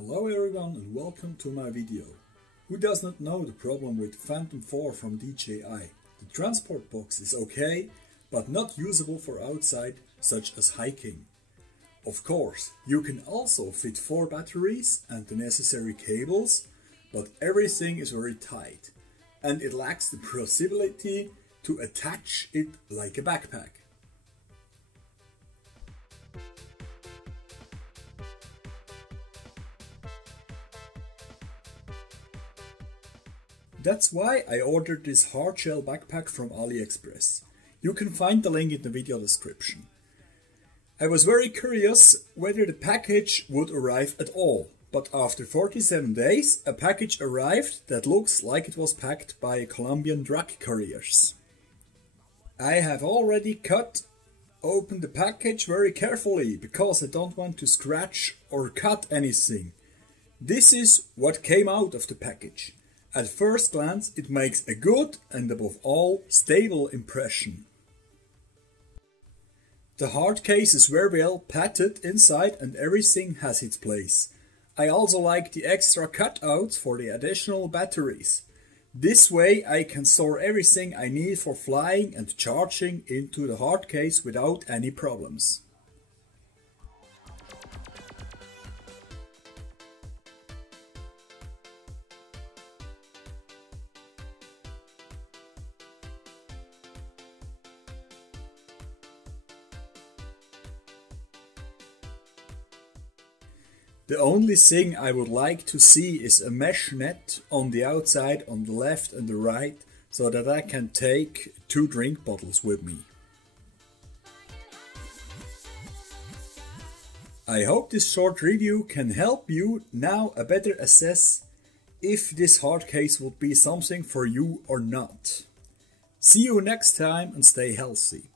Hello everyone and welcome to my video. Who does not know the problem with Phantom 4 from DJI? The transport box is okay, but not usable for outside, such as hiking. Of course, you can also fit 4 batteries and the necessary cables, but everything is very tight and it lacks the possibility to attach it like a backpack. That's why I ordered this Hardshell backpack from AliExpress. You can find the link in the video description. I was very curious whether the package would arrive at all, but after 47 days a package arrived that looks like it was packed by Colombian drug couriers. I have already cut open the package very carefully because I don't want to scratch or cut anything. This is what came out of the package. At first glance it makes a good and above all stable impression. The hard case is very well padded inside and everything has its place. I also like the extra cutouts for the additional batteries. This way I can store everything I need for flying and charging into the hard case without any problems. The only thing I would like to see is a mesh net on the outside on the left and the right so that I can take 2 drink bottles with me. I hope this short review can help you now a better assess if this hard case would be something for you or not. See you next time and stay healthy.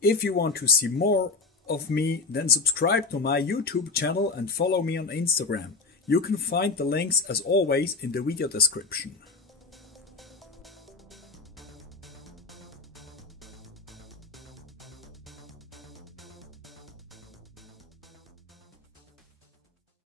If you want to see more of me, then subscribe to my YouTube channel and follow me on Instagram. You can find the links as always in the video description.